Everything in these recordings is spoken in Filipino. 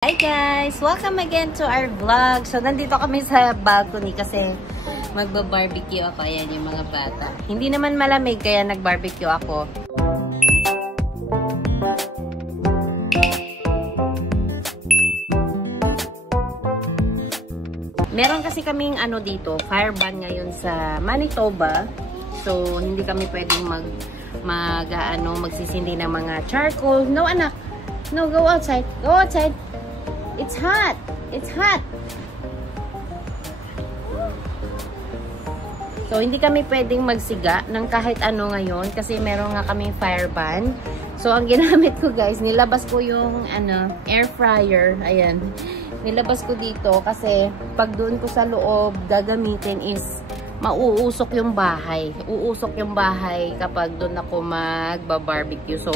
Hi guys! Welcome again to our vlog. So, nandito kami sa balcony kasi magba-barbecue ako. Ayan yung mga bata. Hindi naman malamig kaya nag-barbecue ako. Meron kasi kaming dito, fire ban ngayon sa Manitoba. So, hindi kami pwedeng magsisindi ng mga charcoal. No, anak! No, go outside. Go outside. It's hot. It's hot. So, hindi kami pwedeng magsiga ng kahit ano ngayon kasi meron nga kaming fire ban. So, ang ginamit ko guys, nilabas ko yung air fryer. Ayan. Nilabas ko dito kasi pag doon ko sa loob gagamitin is mauusok yung bahay. Uusok yung bahay kapag doon ako magba-barbecue. So,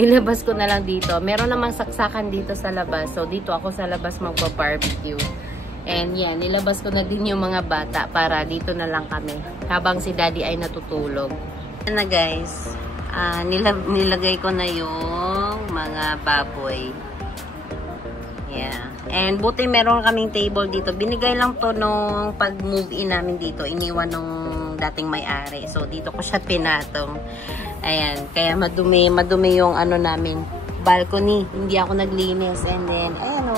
nilabas ko na lang dito. Meron namang saksakan dito sa labas. So, dito ako sa labas magba-barbecue. And yan, nilabas ko na din yung mga bata para dito na lang kami. Habang si daddy ay natutulog. Yan na guys. Nilagay ko na yung mga baboy. Yeah. And buti meron kaming table dito. Binigay lang to nung pag-move in namin dito. Iniwan nung dating may-ari. So, dito ko siya pinatong. Ayan. Kaya madumi yung namin. Balcony. Hindi ako naglinis. And then, ayan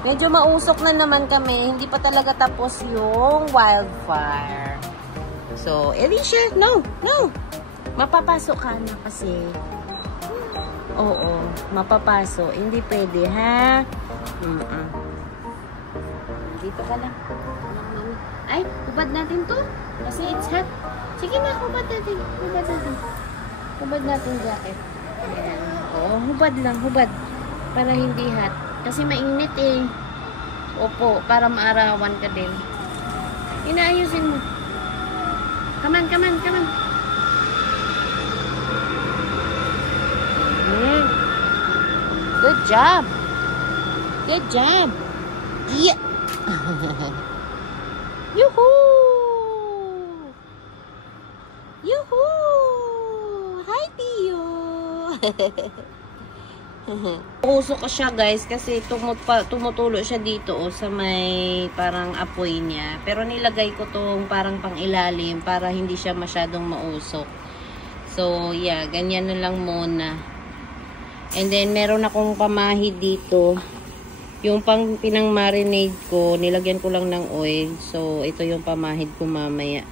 medyo mausok na naman kami. Hindi pa talaga tapos yung wildfire. So, Alicia, no! No! Mapapasok ka na kasi. Oo. Mapapasok. Hindi pwede, ha? Dito ka lang. Ay, hubad natin to. Kasi it's hot. Sige na, hubad natin. Hubad natin. Hubad natin jacket. Ayan. Oo, hubad lang. Hubad. Para hindi hot. Kasi mainit eh. Opo, para maarawan ka din. Inaayusin mo. Come on, come on, come on. Good job. Good job. Yeah. Yoo-hoo! Yoo-hoo! Hi, Tio! Usok ko siya, guys, kasi tumutulo siya dito sa may parang apoy niya. Pero nilagay ko tong parang pang-ilalim para hindi siya masyadong mausok. So, yeah, ganyan na lang muna. And then, meron akong pamahid dito. Yung pang pinang-marinade ko, nilagyan ko lang ng oil. So, ito yung pamahid ko mamaya.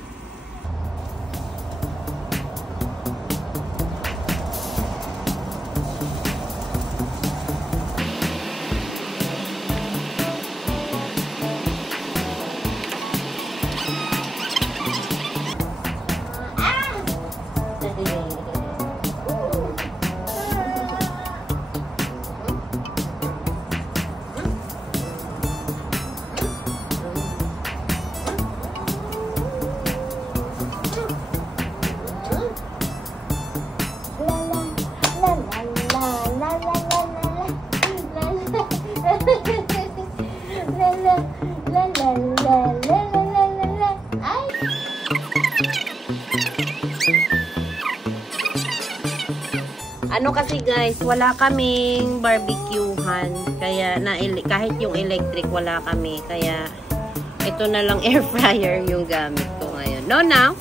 Kasi guys, wala kaming barbecuehan. Kaya kahit yung electric wala kami. Kaya ito na lang air fryer yung gamit ko ngayon. No, now?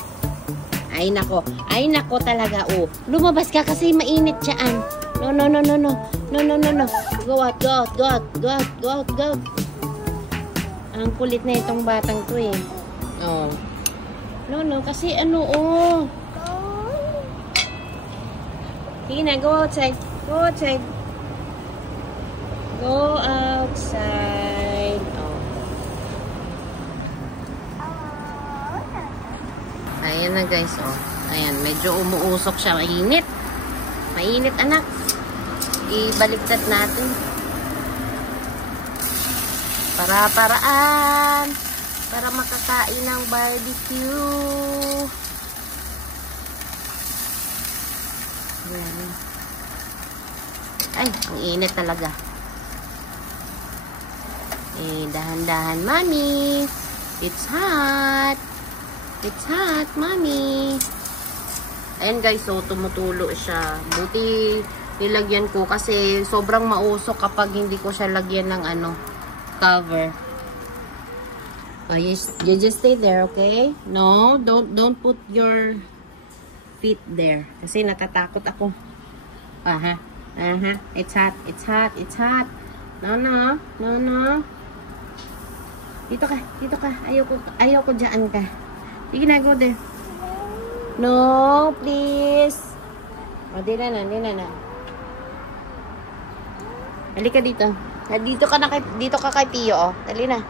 Ay nako. Ay nako talaga. Oh, lumabas ka kasi mainit siyan. No, no, no, no, no. No, no, no, no. Go out, go out, go out, go out, go out, go out. Ang kulit na itong batang to eh. Oh. No, no, kasi oh. Sige na, go outside. Go outside. Go outside. Oh. Ayan na guys, oh. Ayan, medyo umuusok siya. Mainit. Mainit, anak. Ibaliktad natin. Para-paraan. Para makakain ng barbecue. Ay, ang init talaga. Dahan-dahan, mami. It's hot. It's hot, mami. Ayan guys, so tumutulo siya. Buti nilagyan ko kasi sobrang mausok kapag hindi ko siya lagyan ng ano, cover. Oh, you just stay there, okay? No, don't put your feet there kasi natatakot ako. Aha. It's hot. No. Dito ka. Ayoko dyan ka. Sige na, go there. No, please. O, di na. Halika dito. Dito ka kay Pio, oh. Dali na.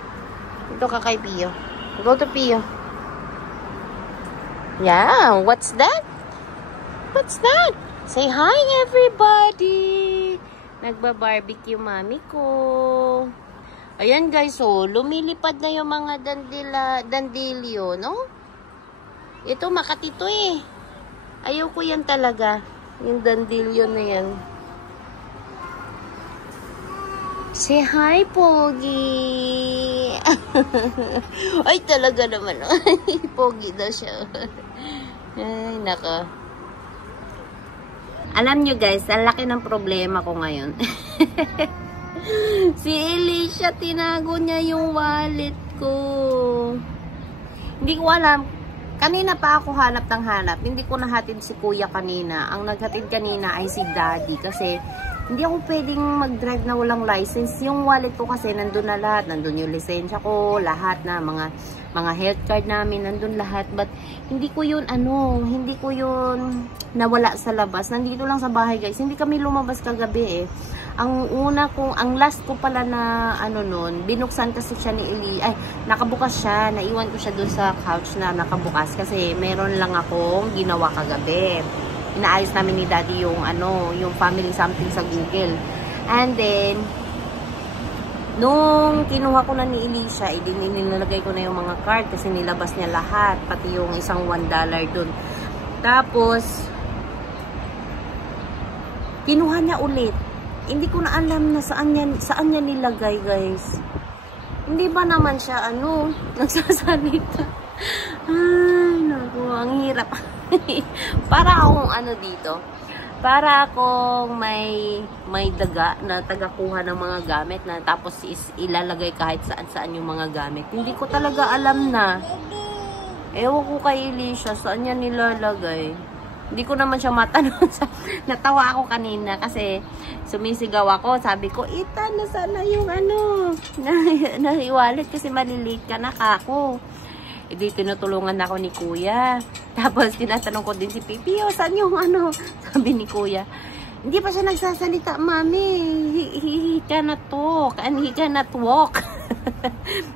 Dito ka kay Pio. Go to Pio. Yeah, what's that? Say hi, everybody. Nagba-barbecue mami ko. Ayan guys, so lumilipad na yung mga dandilyo, no? Ito makatito eh. Ayoko yan talaga. Yung dandilyo na yan. Say hi, Pogi. Ay, talaga naman. Pogi daw siya. Ay, nako. Alam nyo guys, ang laki ng problema ko ngayon. Si Elisha, tinago niya yung wallet ko. Hindi ko alam. Kanina pa ako hanap. Hindi ko nahatid si kuya kanina. Ang naghatid kanina ay si daddy. Kasi hindi ako pwedeng mag-drive na walang license. Yung wallet ko kasi nandun na lahat. Nandun yung lisensya ko, lahat na mga health card namin, nandun lahat. But hindi ko yun nawala sa labas. Nandito lang sa bahay guys. Hindi kami lumabas kagabi eh. Ang last ko pala na nun, binuksan kasi siya ni Eli. Ay, nakabukas siya. Naiwan ko siya dun sa couch na nakabukas kasi meron lang akong ginawa kagabi. Inaayos namin ni daddy yung family something sa Google. And then nung kinuha ko na ni Elisha, nilalagay ko na yung mga card kasi nilabas niya lahat, pati yung isang $1 dun. Tapos kinuha niya ulit. Hindi ko na alam na saan niya nilagay, guys. Hindi ba naman siya nagsasalita? Ay, naku, ang hirap. Para akong dito. Para akong may daga na tagakuha ng mga gamit na tapos ilalagay kahit saan yung mga gamit. Hindi ko talaga alam na. Ewan ko kay Elisha, saan niya nilalagay. Hindi ko naman siya matanong. Natawa ako kanina kasi sumisigaw ako. Sabi ko, Ethan, nasaan na yung na-wallet kasi malilate ka na kako. Hindi tinutulungan ako ni kuya. Tapos tinatanong ko din si Pipio, saan yung sabi ni kuya. Hindi pa siya nagsasalita, mami. He cannot talk and he cannot walk.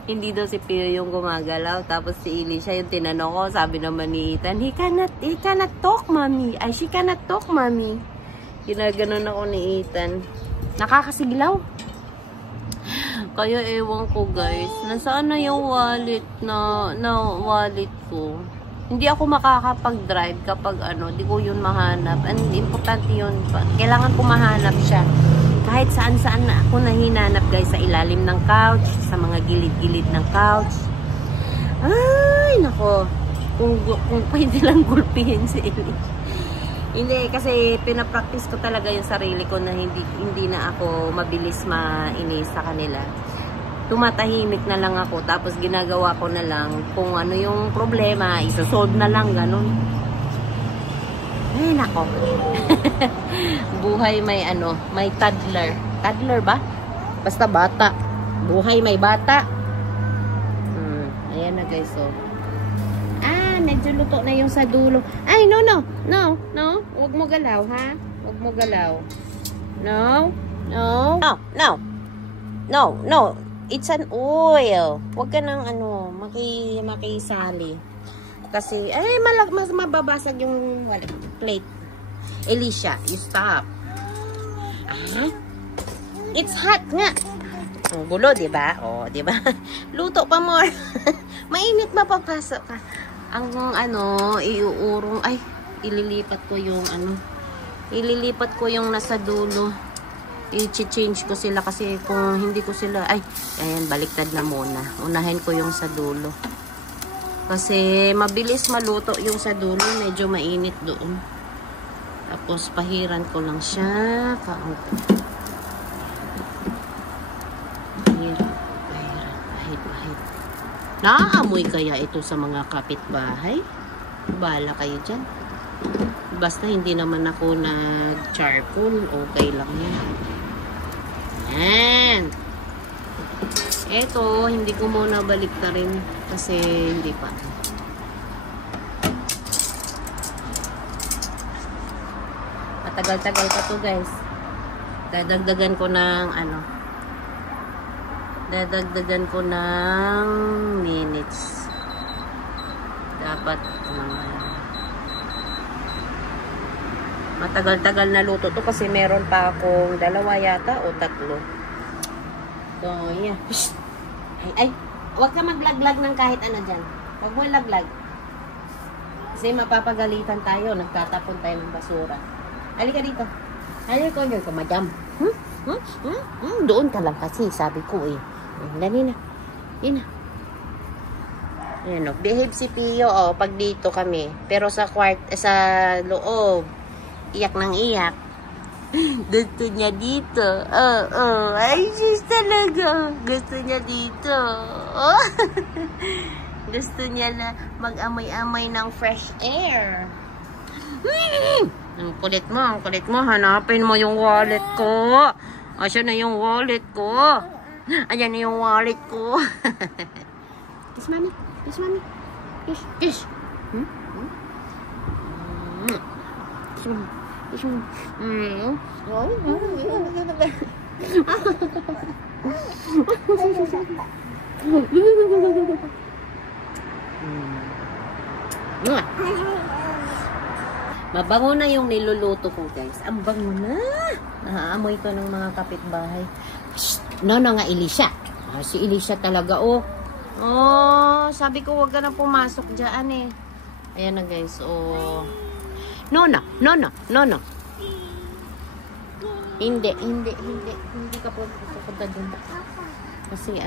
Hindi daw si Pio yung gumagalaw. Tapos si Elisha yung tinanong ko, sabi naman ni Ethan, he cannot talk, mami. Ay, she cannot talk, mami. Ginaganon ako ni Ethan. Nakakasiglaw. Kaya ewan ko guys, nasaan na yung wallet na wallet ko. Hindi ako makakapag-drive kapag di ko yun mahanap. And importante yun. Kailangan ko mahanap siya. Kahit saan-saan na ako nahinanap guys, sa ilalim ng couch, sa mga gilid-gilid ng couch. Ay, nako. Kung pwede lang gulpihin si Elisha. Hindi, kasi pinapractice ko talaga yung sarili ko na hindi na ako mabilis mainis sa kanila. Tumatahimik na lang ako, tapos ginagawa ko na lang kung ano yung problema, isosolve na lang, ganun. Ay, nako. Buhay may may toddler. Toddler ba? Basta bata. Buhay may bata. Ayan na guys, so. Medyo luto na yung sa dulo. Ay, no. Huwag mo galaw, ha? Huwag mo galaw. No. It's an oil. Huwag ka nang makisali. Kasi, mas mababasag yung plate. Elisha, you stop. It's hot nga. Ang gulo, diba? Oh, diba? Luto pa more. Mainit mapapasok ka. Ang iuurong, ililipat ko yung nasa dulo. I-change ko sila kasi kung hindi ko sila, ayan, baliktad na muna. Unahin ko yung sa dulo. Kasi mabilis maluto yung sa dulo, medyo mainit doon. Tapos, pahiran ko lang siya. Kaunti. Pahid. Naaamoy kaya ito sa mga kapitbahay? Bahala kayo dyan. Basta hindi naman ako nag-charcoal. Okay lang yan. Yan. Ito, hindi ko muna balik na rin. Kasi hindi pa. Matagal-tagal pa to guys. Dadagdagan ko ng minutes. Dapat matagal-tagal na luto to kasi meron pa akong 2 yata o 3. So, yeah. Ay, huwag ka maglaglag ng kahit ano dyan. Huwag mo laglag. Kasi mapapagalitan tayo. Nagtatapon tayo ng basura. Halika dito. Halika ko, madam. Doon ka lang kasi, sabi ko eh. Dali na. Yun na. Ayan o. Behave si Pio o. Pag dito kami. Pero sa loob. Iyak ng iyak. Gusto niya dito. Ay, sis talaga. Gusto niya dito. Gusto niya na mag-amoy-amoy ng fresh air. Ang kulit mo. Hanapin mo yung wallet ko. Asya na yung wallet ko. Ayan na yung wallet ko. Kiss, mami. Kiss, mami. Kiss. Kiss. Kiss, mami. Kiss, mami. Mabango na yung niluluto ko, guys. Ang bango na. Naaamoy to ng mga kapitbahay. No, nga, Elisha. Si Elisha talaga, oh. Sabi ko, wag ka na pumasok dyan, eh. Ayan na, guys, oh. No. Hindi ka pupunta dun. Kasi,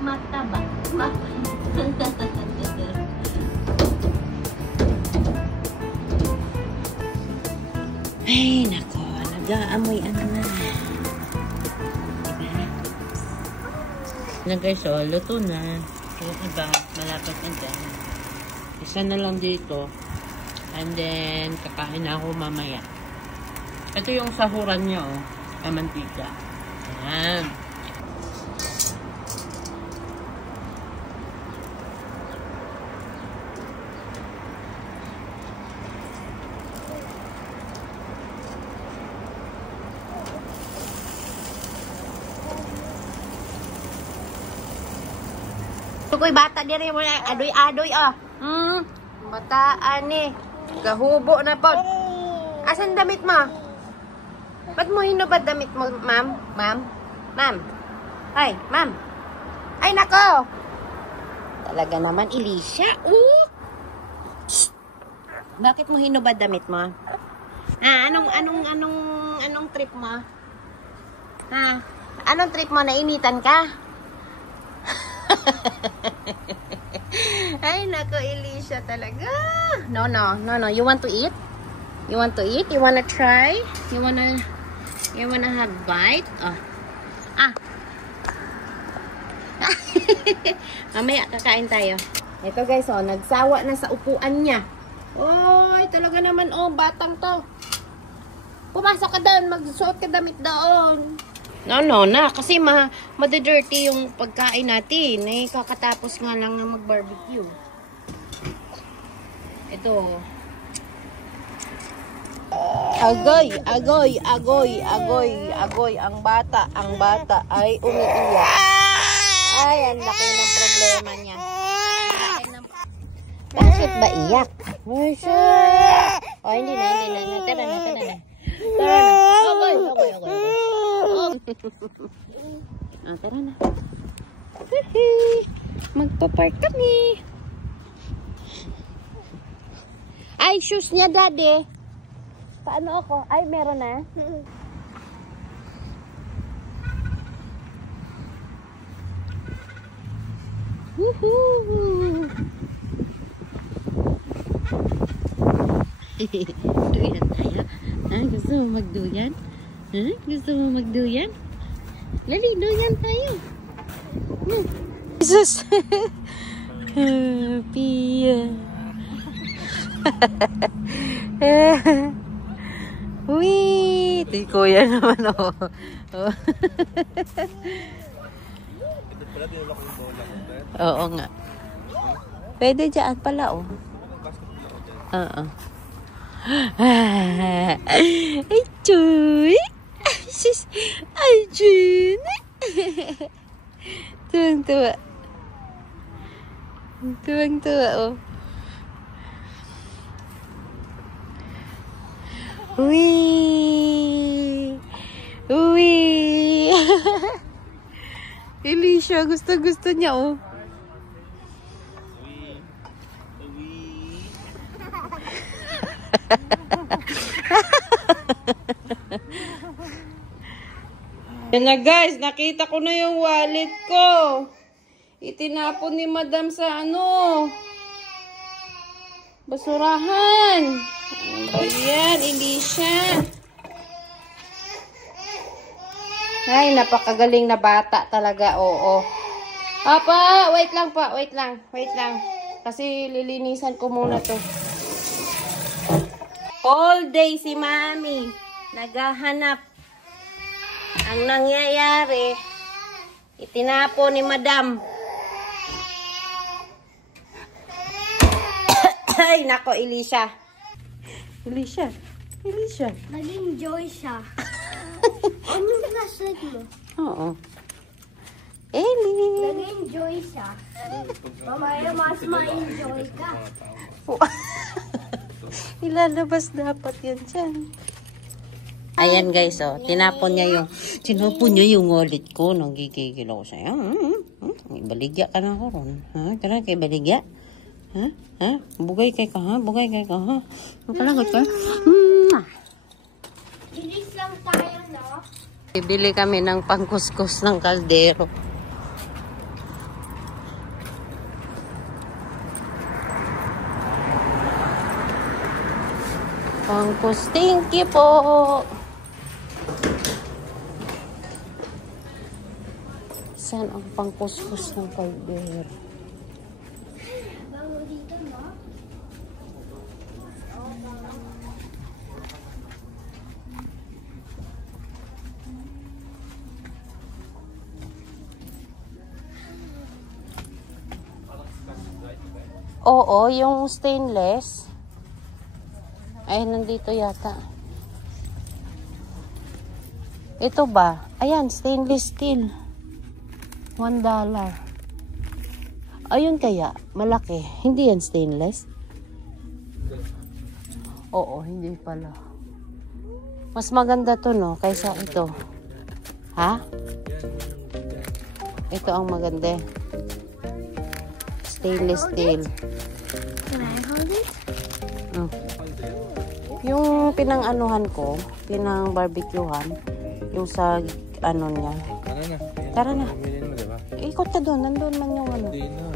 mataba. Ay, nako. Nag-aamoy na. Diba? Na guys, luto na. Yung iba, malapit na dyan. Isa na lang dito. And then, kakain na ako mamaya. Ito yung sahuran niya, oh. Ay, mantika. Ayan. Tukoy bata diri mo adoy-adoy bataan eh. Gahubo na po. Asan damit mo? Ba't mo hinubad damit mo, ma'am? Ma'am. Ay, ma'am. Ay, nako. Talaga naman, Elisha. Bakit mo hinubad damit mo? Anong trip mo? Anong trip mo? Nainitan ka? Ay, nako, Elisha talaga. No. You want to eat? You want to eat? You wanna try? You wanna have bite? Mamaya, kakain tayo. Ito guys, nagsawa na sa upuan niya. Oy, talaga naman, batang to. Pumasok ka doon, magsuot ka damit doon. No, kasi madidirty yung pagkain natin. Kakatapos nga lang na mag-barbecue. Ito. Agoy. Ang bata ay umiiyak. Ay, ang laki ng problema niya. Bakit ba iyak? Ay, siya. Oh, hindi na. Tara na. Okay. Oh, tara na. Magpa-park kami. Ay, shoes niya, daddy. Paano ako? Ay, meron na. Woohoo! Duyan tayo. Gusto mo magduyan? Gusto mo magduyan? Lali, duyan tayo. Jesus! Pia. Uy! Ito yung kuya naman, oh. Oo nga. Pwede dyan pala, oh. Oo. Ay, Chuy! Sis! Ay, Jun! Tuwang-tuwa. Tuwang-tuwa, oh. Uy! Uy! Elisha, gusto niya, oh. Yan na guys, nakita ko na yung wallet ko. Itinapon ni madam sa basurahan. Ayan, Elisha. Ay, napakagaling na bata talaga, oo. Papa, wait lang. Kasi lilinisan ko muna to. All day si Mami naghahanap. Ang nangyayari, itinapon ni madam. Ay, nako, Elisha. Nag-enjoy siya. Ano yung flashlight mo? Oo. Eli. Nag-enjoy siya. Mamaya mas ma-enjoy ka. Ilalabas dapat yan dyan. Ayan guys, oh. Tinapon niya yung wallet ko. Nang gigigil ako sa'yo. Baligya ka na ako ron. Ha? Tara, kay baligya. Ha? Bugay kay ka, ha? Nakalagot ka? Bilis lang tayo, no? Bibili kami ng pangkuskus ng kaldero. Pangkus, thank you po. Saan ang pangkuskus ng kaldero? Bago dito, no? Oo, yung stainless. Ay, nandito yata. Ito ba? Ayan, stainless steel. $1. Ayun kaya, malaki. Hindi yan stainless? Oo, hindi pala. Mas maganda to, no? Kaysa ito. Ha? Ito ang maganda. Stainless steel. Can I hold it? Yung pinang-anuhan ko, pinang-barbecuehan, yung sa niya. Tara na. Ikot ka doon. Nandun man yung Hindi na.